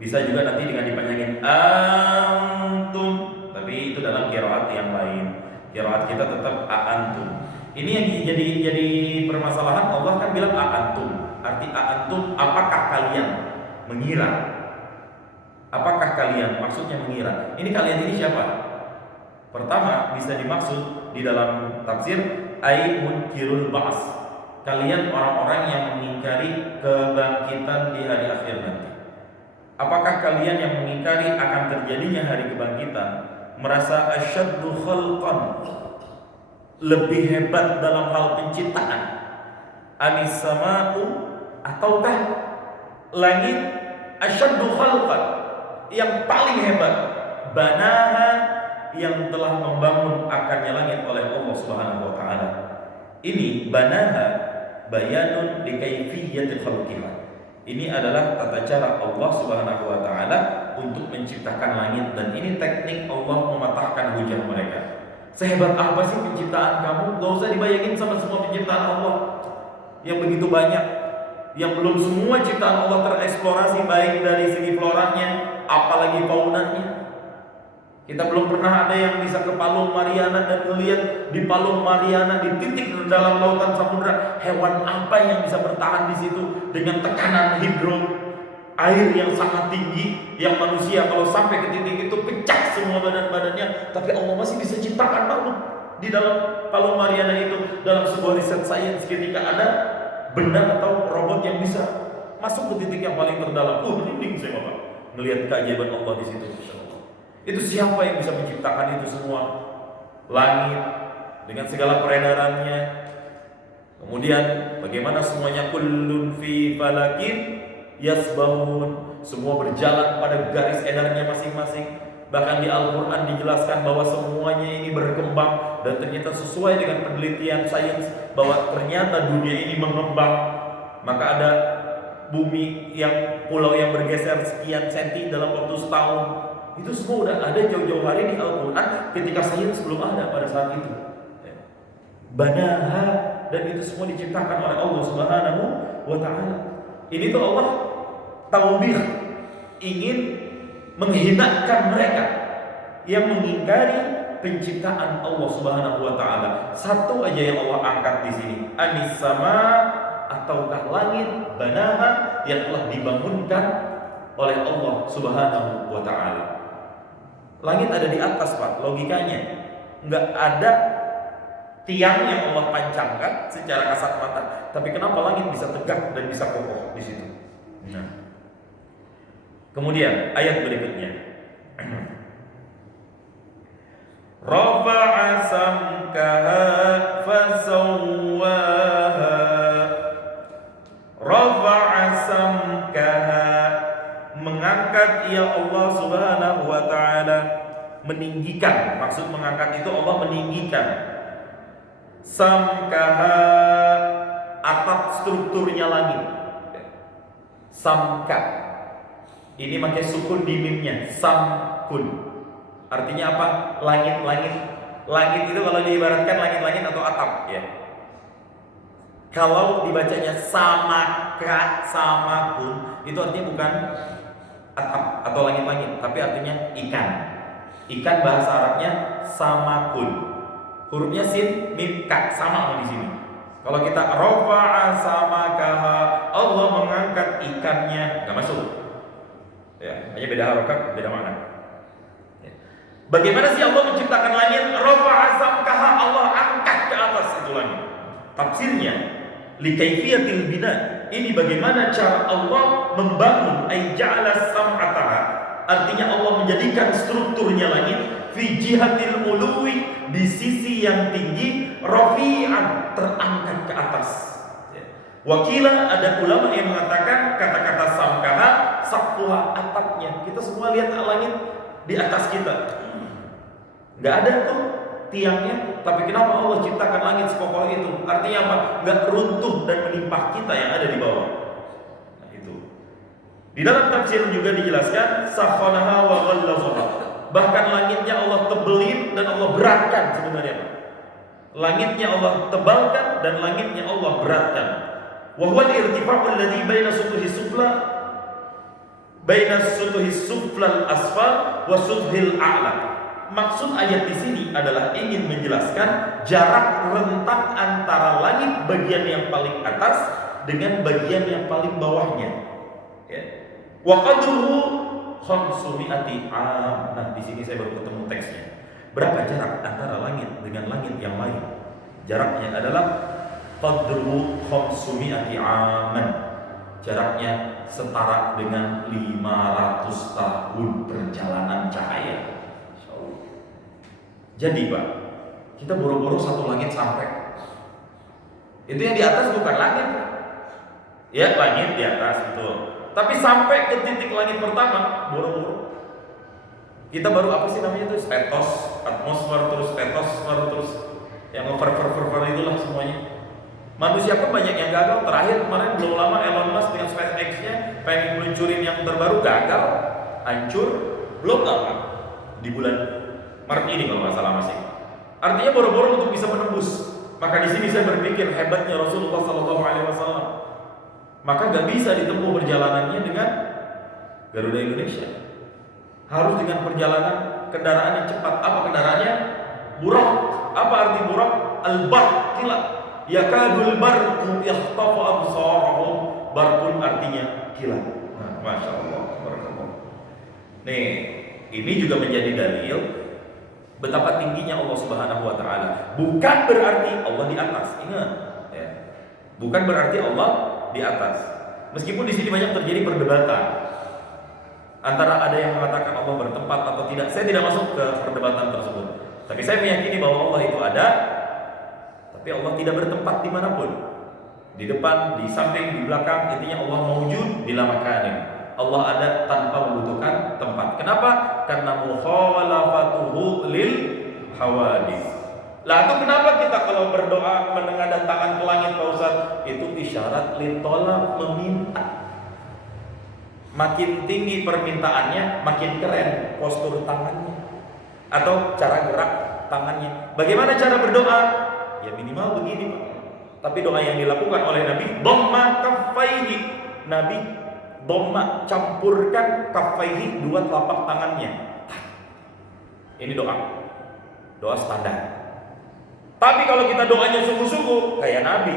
Bisa juga nanti dengan dipanjangin antum, tapi itu dalam qiraat yang lain. Qiraat kita tetap antum. Ini yang jadi permasalahan. Allah kan bilang antum. Arti antum, apakah kalian mengira? Apakah kalian, maksudnya mengira. Ini kalian ini siapa? Pertama bisa dimaksud di dalam tafsir ai munkirul ba's. Kalian orang-orang yang mengingkari kebangkitan di hari akhir nanti. Apakah kalian yang mengingkari akan terjadinya hari kebangkitan? merasa asyaddu khalqan, lebih hebat dalam hal penciptaan, anis sama'u, ataukah langit asyaddu khalqan, yang paling hebat, banaha, yang telah membangun akarnya langit oleh Allah Subhanahu wa taala. Ini banaha bayanun li kaifiyyati khalqiha. Ini adalah tata cara Allah Subhanahu wa taala untuk menciptakan langit, dan ini teknik Allah mematahkan hujah mereka. Sehebat apa sih penciptaan kamu? Gak usah dibayangin sama semua penciptaan Allah yang begitu banyak, yang belum semua ciptaan Allah tereksplorasi, baik dari segi floranya, apalagi faunanya. Kita belum pernah ada yang bisa ke Palung Mariana dan melihat di Palung Mariana, di titik dalam lautan samudra, hewan apa yang bisa bertahan di situ dengan tekanan hidro air yang sangat tinggi, yang manusia kalau sampai ke titik itu pecah semua badan-badannya, tapi Allah masih bisa ciptakan makhluk di dalam Palung Mariana itu. Dalam sebuah riset sains, ketika ada benda atau robot yang bisa masuk ke titik yang paling terdalam, merinding saya Bapak melihat keajaiban Allah di situ. Itu siapa yang bisa menciptakan itu semua? Langit dengan segala peredarannya. Kemudian bagaimana semuanya kullun fi falakin yasbahun, semua berjalan pada garis edarnya masing-masing. Bahkan di Al-Quran dijelaskan bahwa semuanya ini berkembang, dan ternyata sesuai dengan penelitian sains bahwa ternyata dunia ini mengembang. Maka ada bumi yang pulau yang bergeser sekian senti dalam waktu setahun. Itu semua udah ada jauh-jauh hari di Al-Quran ketika sains belum ada pada saat itu. Banaha, dan itu semua diciptakan oleh Allah Subhanahu wa taala. Ini tuh Allah taubih, ingin menghinakan mereka yang mengingkari penciptaan Allah Subhanahu wa taala. Satu aja yang Allah angkat di sini, anis sama, ataukah langit, banaha, yang telah dibangunkan oleh Allah Subhanahu wa taala. Langit ada di atas Pak, logikanya nggak ada tiang yang Allah pancangkan secara kasat mata, tapi kenapa langit bisa tegak dan bisa kokoh di situ? Nah, kemudian ayat berikutnya, rafa'a samkaha fasawwaha, rafa'a samkaha, mengangkat ia Allah Subhanahu wa taala, meninggikan. Maksud mengangkat itu Allah meninggikan. Samkaha, atap strukturnya langit. Samka, ini pakai sukun di mimnya, samkun. Artinya apa? Langit-langit. Langit itu kalau diibaratkan langit-langit atau atap, ya. Kalau dibacanya samaka, samakun, itu artinya bukan atap atau langit-langit, tapi artinya ikan. Ikan bahasa Arabnya samakun. Hurufnya sin, mim, ka, sama di sini. Kalau kita rafa'a samakaha, Allah mengangkat ikannya, nggak masuk. Ya, hanya beda harokat, beda makna. Ya. Bagaimana sih Allah menciptakan langit? Rafa'a samkaha, Allah angkat ke atas itu langit. Tafsirnya, likaifiyatil bina, ini bagaimana cara Allah membangun, ay ja'ala sam'ataha, artinya Allah menjadikan strukturnya langit fi jihatil uluwi, di sisi yang tinggi, rafi'an, terangkat ke atas. Wakila, ada ulama yang mengatakan kata-kata samkaha, sakfuha, atapnya. Kita semua lihat langit di atas kita, nggak ada tuh tiangnya, tapi kenapa Allah ciptakan langit sekokoh itu? Artinya apa? Nggak runtuh dan menimpa kita yang ada di bawah. Nah, itu. Di dalam tafsir juga dijelaskan sakhanaha wa ghallazaha. Bahkan langitnya Allah tebelin dan Allah beratkan sebenarnya. Langitnya Allah tebalkan dan langitnya Allah beratkan. Wa huwa al-irtifa'u alladhi baina sutuhi sufla, baina sutuhi sufla al-asfal wa sutuhil a'la. Maksud ayat di sini adalah ingin menjelaskan jarak rentang antara langit bagian yang paling atas dengan bagian yang paling bawahnya. Ya. Wa qadruhu 500 am. Nah, di sini saya baru ketemu teksnya. Berapa jarak antara langit dengan langit yang lain? Jaraknya adalah qadruhu 500 aman. Jaraknya setara dengan 500 tahun perjalanan cahaya. Jadi Pak, kita boro-boro satu langit sampai. Itu yang di atas bukan langit. Ya, langit di atas betul. Tapi sampai ke titik langit pertama, boro-boro. Kita baru apa sih namanya itu? Status, atmosfer, terus statosfer, terus yang over itulah semuanya. Manusia pun banyak yang gagal. Terakhir kemarin belum lama Elon Musk dengan SpaceX-nya pengen meluncurin yang terbaru, gagal, hancur. Belum lama di bulan Maret ini kalau nggak salah masih. Artinya boro-boro untuk bisa menembus. Maka di sini saya berpikir hebatnya Rasulullah SAW. Maka nggak bisa ditempuh perjalanannya dengan Garuda Indonesia. Harus dengan perjalanan kendaraan yang cepat. Apa kendaraannya? Buraq. Apa arti buraq? Al-barq, kilat. Yakadul barqu yakhtafu absarahum. Barqun artinya kilat. Nah, Masya Allah, barakallah. Nih, ini juga menjadi dalil betapa tingginya Allah Subhanahu wa taala. Bukan berarti Allah di atas. Ingat, ya. Bukan berarti Allah di atas. Meskipun di sini banyak terjadi perdebatan antara ada yang mengatakan Allah bertempat atau tidak. Saya tidak masuk ke perdebatan tersebut. Tapi saya meyakini bahwa Allah itu ada, tapi Allah tidak bertempat dimanapun. Di depan, di samping, di belakang, intinya Allah mawjud bila makanin. Allah ada tanpa membutuhkan tempat. Kenapa? Karena mukhalafatuhu lil hawadis. Lah itu kenapa kita kalau berdoa menengadah tangan ke langit Pak Ustaz? Itu isyarat litolak, meminta. Makin tinggi permintaannya, makin keren postur tangannya atau cara gerak tangannya. Bagaimana cara berdoa? Ya minimal begini Pak. Tapi doa yang dilakukan oleh Nabi, dhamma kaffaihi. Nabi dhamma, campurkan kaffaihi, dua telapak tangannya. Ini doa standar. Tapi kalau kita doanya sungguh-sungguh kayak Nabi,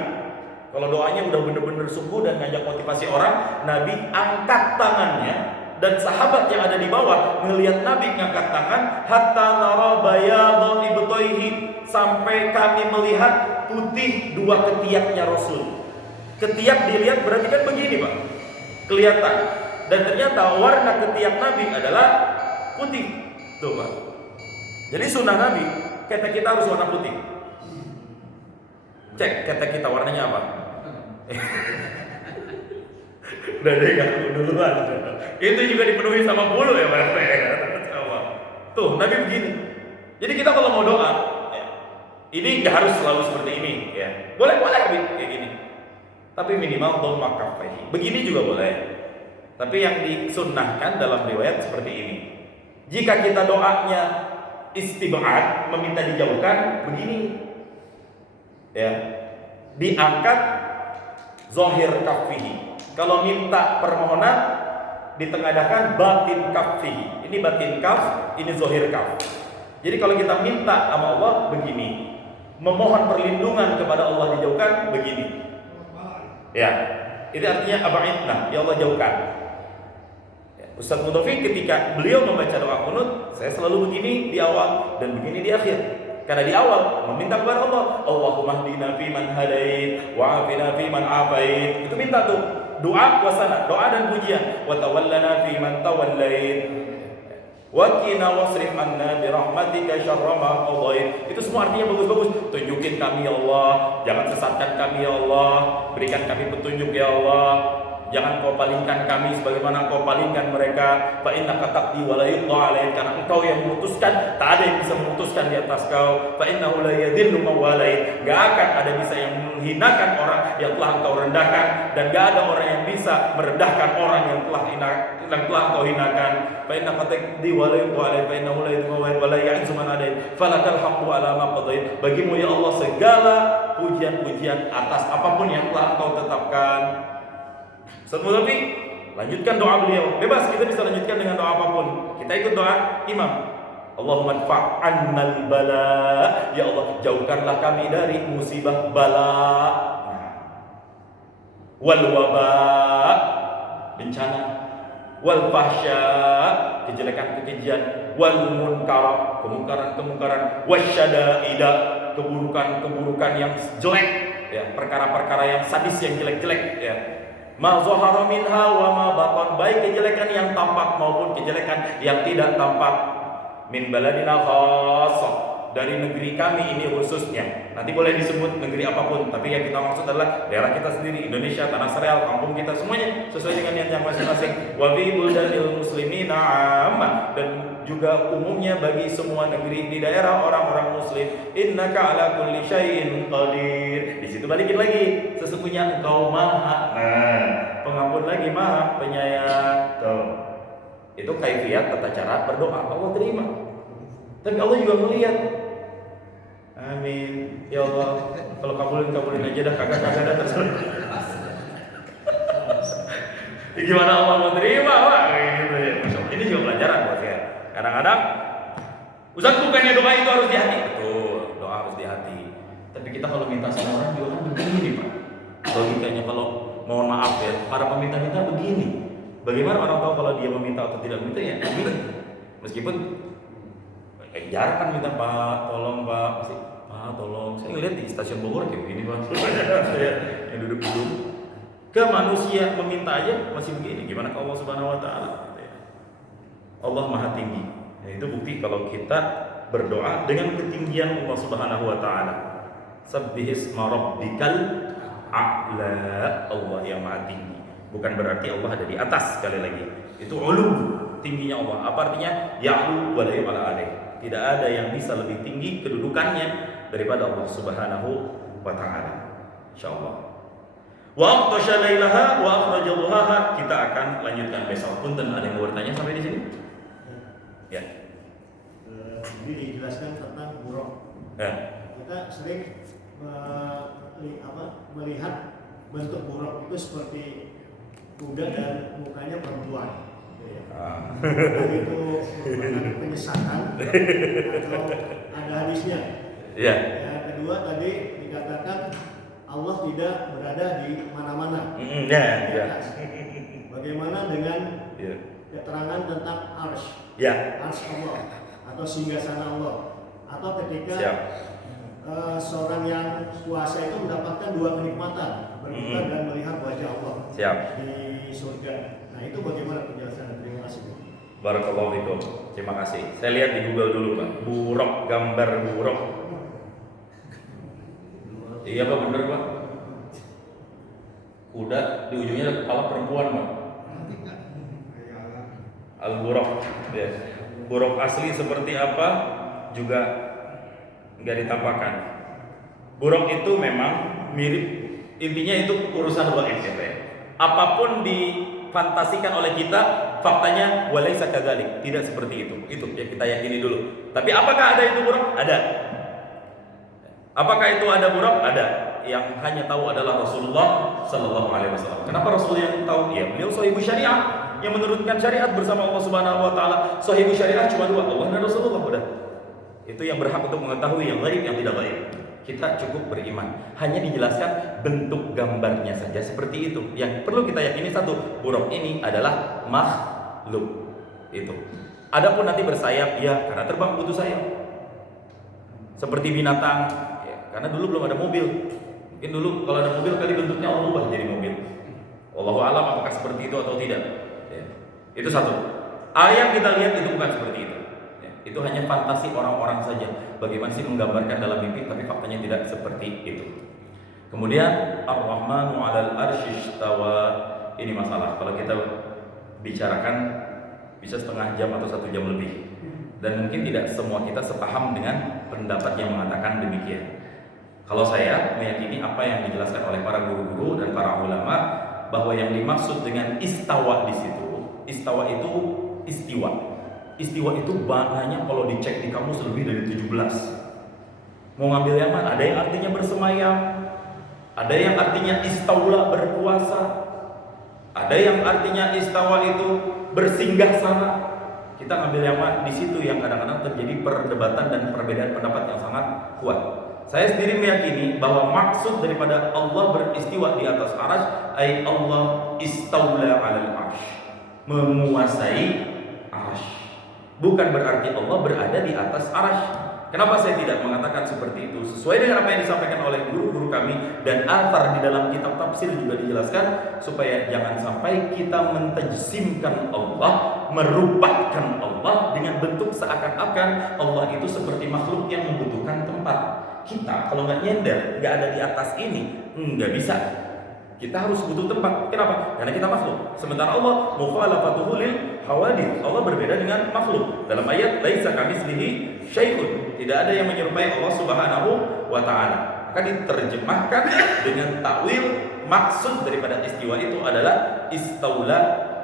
kalau doanya udah bener-bener sungguh dan ngajak motivasi orang, Nabi angkat tangannya dan sahabat yang ada di bawah melihat Nabi ngangkat tangan, hatta nara bayadha ibtaihi, sampai kami melihat putih dua ketiaknya Rasul. Ketiak dilihat berarti kan begini Pak, kelihatan. Dan ternyata warna ketiak Nabi adalah putih. Tuh Pak. Jadi sunnah Nabi, ketek kita harus warna putih. Cek ketek kita warnanya apa? Udah deh kan duluan. Itu juga dipenuhi sama bulu ya Pak. Tuh Nabi begini. Jadi kita kalau mau doa, ya, ini nggak harus selalu seperti ini, ya. Boleh Habib kayak gini. Tapi minimal dhamma kaffaihi. Begini juga boleh. Tapi yang disunnahkan dalam riwayat seperti ini. Jika kita doanya istib'ad, meminta dijauhkan, begini. Ya. Diangkat zahir kaffihi. Kalau minta permohonan ditengadahkan batin kaffihi. Ini batin kaf, ini zahir kaf. Jadi kalau kita minta sama Allah begini, memohon perlindungan kepada Allah dijauhkan begini. Ya, itu artinya aba'idna, ya Allah jauhkan. Ya, Ustaz Mudafi ketika beliau membaca doa kunut, saya selalu begini di awal dan begini di akhir. Karena di awal meminta kepada Allah, Allahumma hdina fi man hadait wa afina fi man afait. Itu minta tuh, doa wasana, doa dan pujian. Wa tawallana fi man tawallait. Wa qina wasrif anna bi rahmatika syarra ma qadait. Itu semua artinya bagus-bagus. Tunjukin kami ya Allah, jangan sesatkan kami ya Allah, berikan kami petunjuk ya Allah. Jangan kau palingkan kami sebagaimana kau palingkan mereka. Fa innaka taqdi wa la yuqda alaik, karena engkau yang memutuskan, tak ada yang bisa memutuskan di atas kau. Fa innahu la yadhillu man walait, enggak akan ada bisa yang menghinakan orang yang telah engkau rendahkan, dan enggak ada orang yang bisa merendahkan orang yang telah engkau hinakan. Fa innaka taqdi wa la yuqda alaik, fa innahu la yadhillu wa la ya'izzu man adait, falakal haqqu ala ma qadait. Bagimu ya Allah segala pujian-pujian atas apapun yang telah engkau tetapkan. Ustaz Mudafi, lanjutkan doa beliau. Bebas, kita bisa lanjutkan dengan doa apapun. Kita ikut doa imam. Allahumma fa'annal bala. Ya Allah, jauhkanlah kami dari musibah bala. Wal waba, bencana. Wal fahsya, kejelekan-kekejian. Wal munkar, kemungkaran-kemungkaran. Wasyada'ida, keburukan-keburukan yang jelek, ya, perkara-perkara yang sadis, yang jelek-jelek, ya. Ma zahara minha wa ma batan, baik kejelekan yang tampak maupun kejelekan yang tidak tampak. Min baladina khassah, dari negeri kami ini khususnya. Nanti boleh disebut negeri apapun, tapi yang kita maksud adalah daerah kita sendiri, Indonesia, tanah sereal, kampung kita, semuanya sesuai dengan yang masing-masing. Wa fi buldanil muslimina ammah, dan juga umumnya bagi semua negeri di daerah orang-orang muslim. Innaka ala kulli syai'in qadir. Di situ balikin lagi, sesungguhnya Engkau Maha, pengampun lagi, Maha penyayang. Tuh. Itu kaifiat tata cara berdoa, Allah terima. Tapi Allah juga melihat. Amin. Ya Allah, kalau kabulin aja dah, kagak dah terserah. Gimana Allah mau terima, Pak? Gitu ya. Ini juga pelajaran buat saya. Kadang-kadang Ustaz, bukannya doa itu harus di hati. Betul, doa harus di hati. Tapi kita kalau minta sama orang juga kan begini, Pak. Logikanya kalau mohon maaf ya, para peminta-minta begini. Bagaimana orang tahu kalau dia meminta atau tidak meminta ya? Meskipun jarang kan minta, Pak, tolong Pak, pasti Pak tolong. Saya ngeliat di stasiun Bogor kayak begini, Pak. Saya yang duduk-duduk. Ke manusia meminta aja masih begini. Gimana ke Allah Subhanahu Wa Taala? Allah Maha Tinggi. Ya, itu bukti kalau kita berdoa dengan ketinggian Allah Subhanahu Wa Taala. Sabbihisma rabbikal a'la. Allah yang Maha Tinggi. Bukan berarti Allah ada di atas, sekali lagi. Itu ulu, tingginya Allah. Apa artinya? Ya'lu wa la yu'ala alaih. Tidak ada yang bisa lebih tinggi kedudukannya daripada Allah Subhanahu wa taala. Insyaallah. Wa aqtasha lailaha wa akhraja duhaha. Kita akan lanjutkan besok. Punten, ada yang mau bertanya sampai di sini? Ya. Ini dijelaskan tentang buruk. Ya. Kita sering melihat bentuk buruk itu seperti kuda dan mukanya perempuan. Apakah itu merupakan penyesakan atau ada hadisnya? Ya. Yang kedua tadi dikatakan Allah tidak berada di mana-mana. Ya. Bagaimana dengan Ya. keterangan tentang arsy? Ya. Arsy Allah atau singgasana Allah, atau ketika seorang yang puasa itu mendapatkan dua kenikmatan, berbuka dan melihat wajah Allah di surga. Nah, itu bagaimana penjelasan? Terima kasih. Barakallahu fikum. Terima kasih. Saya lihat di Google dulu, Pak. Buruk, gambar buruk. Iya, Pak, bener, Pak. Kuda di ujungnya kepala perempuan, Pak. Al-buruk. Ya. Buruk asli seperti apa juga nggak ditampakkan. Buruk itu memang mirip, intinya itu urusan gaib ya, Pak. Apapun difantasikan oleh kita, faktanya walaisa kadzalik, tidak seperti itu. Itu yang kita yakini dulu. Tapi apakah ada itu buruk? Ada. Apakah itu ada buruk? Ada. Yang hanya tahu adalah Rasulullah Sallallahu Alaihi Wasallam. Kenapa Rasul yang tahu? Ya, beliau sahibul syariah yang menurunkan syariat bersama Allah Subhanahu Wa Taala. Sahibul syariah cuma dua, Allah dan Rasulullah. Udah. Itu yang berhak untuk mengetahui yang gaib, yang tidak gaib. Kita cukup beriman. Hanya dijelaskan bentuk gambarnya saja seperti itu. Yang perlu kita yakini satu, buruk ini adalah makhluk. Itu. Adapun nanti bersayap, ya karena terbang butuh sayap. Seperti binatang, ya, karena dulu belum ada mobil. Mungkin dulu kalau ada mobil kali bentuknya Allah ubah jadi mobil. Wallahu a'lam apakah seperti itu atau tidak. Ya. Itu satu. Yang kita lihat itu bukan seperti itu. Itu hanya fantasi orang-orang saja. Bagaimana sih menggambarkan dalam mimpi, tapi faktanya tidak seperti itu. Kemudian Ar-Rahmanu 'alal arsy istawa. Ini masalah. Kalau kita bicarakan bisa setengah jam atau 1 jam lebih. Dan mungkin tidak semua kita sepaham dengan pendapat yang mengatakan demikian. Kalau saya meyakini apa yang dijelaskan oleh para guru-guru dan para ulama, bahwa yang dimaksud dengan istawa di situ, istawa itu istiwa. Istiwa itu maknanya kalau dicek di kamus lebih dari 17. Mau ngambil yang mana? Ada yang artinya bersemayam, ada yang artinya istaula berkuasa, ada yang artinya istawa itu bersinggah sana. Kita ngambil yang mana? Di situ yang kadang-kadang terjadi perdebatan dan perbedaan pendapat yang sangat kuat. Saya sendiri meyakini bahwa maksud daripada Allah beristiwa di atas arsy, ay Allah istaula 'alal arsy, menguasai arsy. Bukan berarti Allah berada di atas arsy. Kenapa saya tidak mengatakan seperti itu? Sesuai dengan apa yang disampaikan oleh guru-guru kami dan athar di dalam kitab tafsir juga dijelaskan, supaya jangan sampai kita mentajsimkan Allah, merupakan Allah dengan bentuk seakan-akan Allah itu seperti makhluk yang membutuhkan tempat. Kita kalau nggak nyender, nggak ada di atas ini, nggak bisa. Kita harus butuh tempat. Kenapa? Karena kita makhluk. Sementara Allah mukhalafatuhu lil hawadith. Allah berbeda dengan makhluk. Dalam ayat laisa kamitslihi syai'un. Tidak ada yang menyerupai Allah Subhanahu wa taala. Maka diterjemahkan dengan takwil, maksud daripada istiwa itu adalah istaula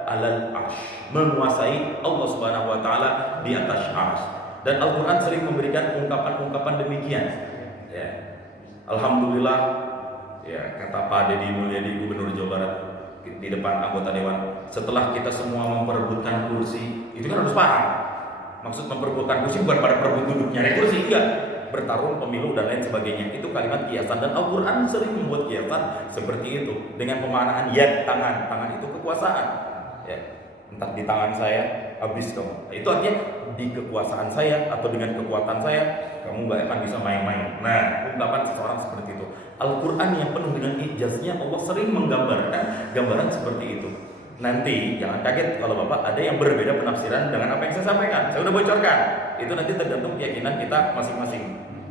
alal arsh, menguasai Allah Subhanahu wa taala di atas arsh. Dan Al-Qur'an sering memberikan ungkapan-ungkapan demikian. Ya. Alhamdulillah, ya, kata Pak Deddy Mulyadi, Gubernur Jawa Barat, di depan anggota dewan, setelah kita semua memperebutkan kursi, itu kan harus paham. Maksud memperebutkan kursi bukan pada perebut duduk nyari kursi, enggak, bertarung pemilu dan lain sebagainya. Itu kalimat kiasan, dan Al-Quran sering membuat kiasan seperti itu dengan pemaknaan yad, tangan itu kekuasaan. Ya, entah di tangan saya habis kamu. Itu artinya di kekuasaan saya atau dengan kekuatan saya kamu nggak akan bisa main-main. Nah, ungkapan seseorang seperti itu. Al-Quran yang penuh dengan ijaznya, Allah sering menggambarkan gambaran seperti itu. Nanti jangan kaget kalau Bapak ada yang berbeda penafsiran dengan apa yang saya sampaikan. Saya udah bocorkan. Itu nanti tergantung keyakinan kita masing-masing.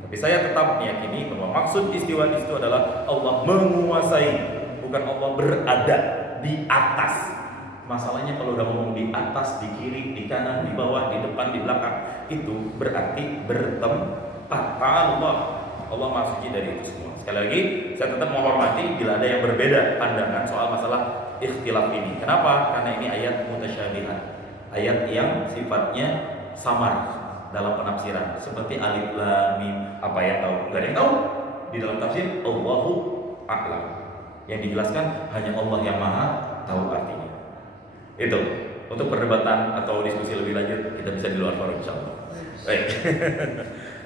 Tapi saya tetap meyakini bahwa maksud istiwa itu adalah Allah menguasai, bukan Allah berada di atas. Masalahnya kalau udah ngomong di atas, di kiri, di kanan, di bawah, di depan, di belakang, itu berarti bertempat. Allah Maha Suci dari itu semua. Sekali lagi, saya tetap menghormati bila ada yang berbeda pandangan soal masalah ikhtilaf ini. Kenapa? Karena ini ayat mutasyabihat, ayat yang sifatnya samar dalam penafsiran, seperti alif lam mim. Apa yang tahu? Gak ada yang tahu. Di dalam tafsir Allahu a'lam. Yang dijelaskan hanya Allah yang Maha tahu artinya. Itu untuk perdebatan atau diskusi lebih lanjut kita bisa di luar forum insyaallah. Baik.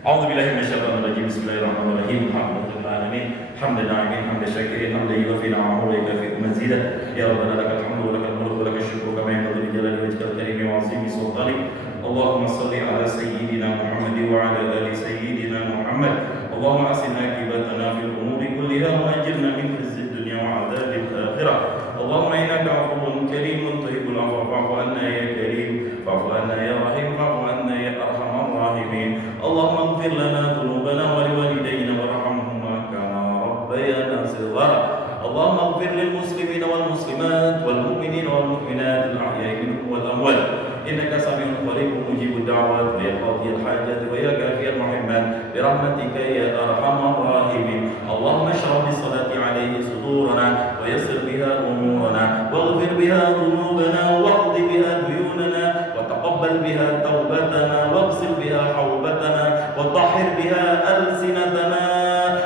A'udzubillahi minasyaitonir rajim. Bismillahirrahmanirrahim. Alhamdulillahirabbil alamin. Hamdan na'imin, hamdan syakirin, hamdan yuwafi ni'amahu wa yukafi mazidah. Ya Rabbana lakal hamdu wa lakal mulku wa lakal syukru kama yanbaghi li jalali wajhikal karimi wa 'azimi sultanik. Allahumma shalli ala sayyidina Muhammad wa ala ali sayyidina Muhammad. Allahumma aslih aqibatana fil umuri kulliha wa ajirna min khizyid dunya wa 'adzabil akhirah. Allahumma innaka 'afuwwun karimun tuhibbul 'afwa fa'fu 'anna ya karim, fa'fu 'anna ya rahim, fa'fu 'anna ya arhamar rahimin. Allahumma ighfir lana dhunubana wa liwalidayna warhamhuma kama rabbayana shighara. Allahumma ighfir lil muslimina wal muslimat wal mu'minina wal mu'minat al ahya'i minhum wal amwat. Innaka sami'un qaribun mujibud da'wat wa ya qadiyal hajat wa ya kafiyal muhimmat bi rahmatika ya arhamar rahimin. Allahumma shrah bis salati alayhi sudurana wa yassir biha umurana waghfir biha dhunubana waqdi biha duyunana wa taqabbal biha taubatana waghsil biha hawbatana wa tahhir biha alsinatana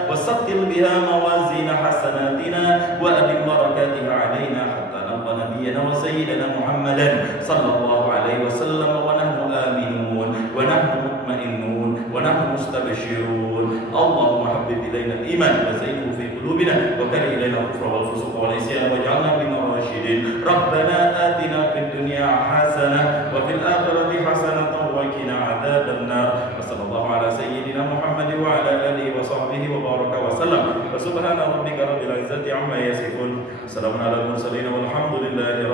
wa saqqil biha mawazin hasanatina wa adim barakatiha alayna hatta nalqa nabiyyana wa sayyidana Muhammadan sallallahu alaihi wasallam wa nahnu aminun wa nahnu mutmainnun wa nahnu mustabshirun. Allahumma habbib ilayna al-iman wa zayyinhu fi qulubina wa karih ilayna al-kufra wal fusuq wal isyan waj'alna minal rasyidin. Rabbana atina fid dunya hasanah wa fil akhirati hasanah wa qina adzaban nar. Wa sallallahu ala sayyidina Muhammad wa ala alihi wa sahbihi wa baraka wa sallam. Wa subhana rabbika rabbil izzati amma yasifun. Salamun alal mursalin walhamdulillahi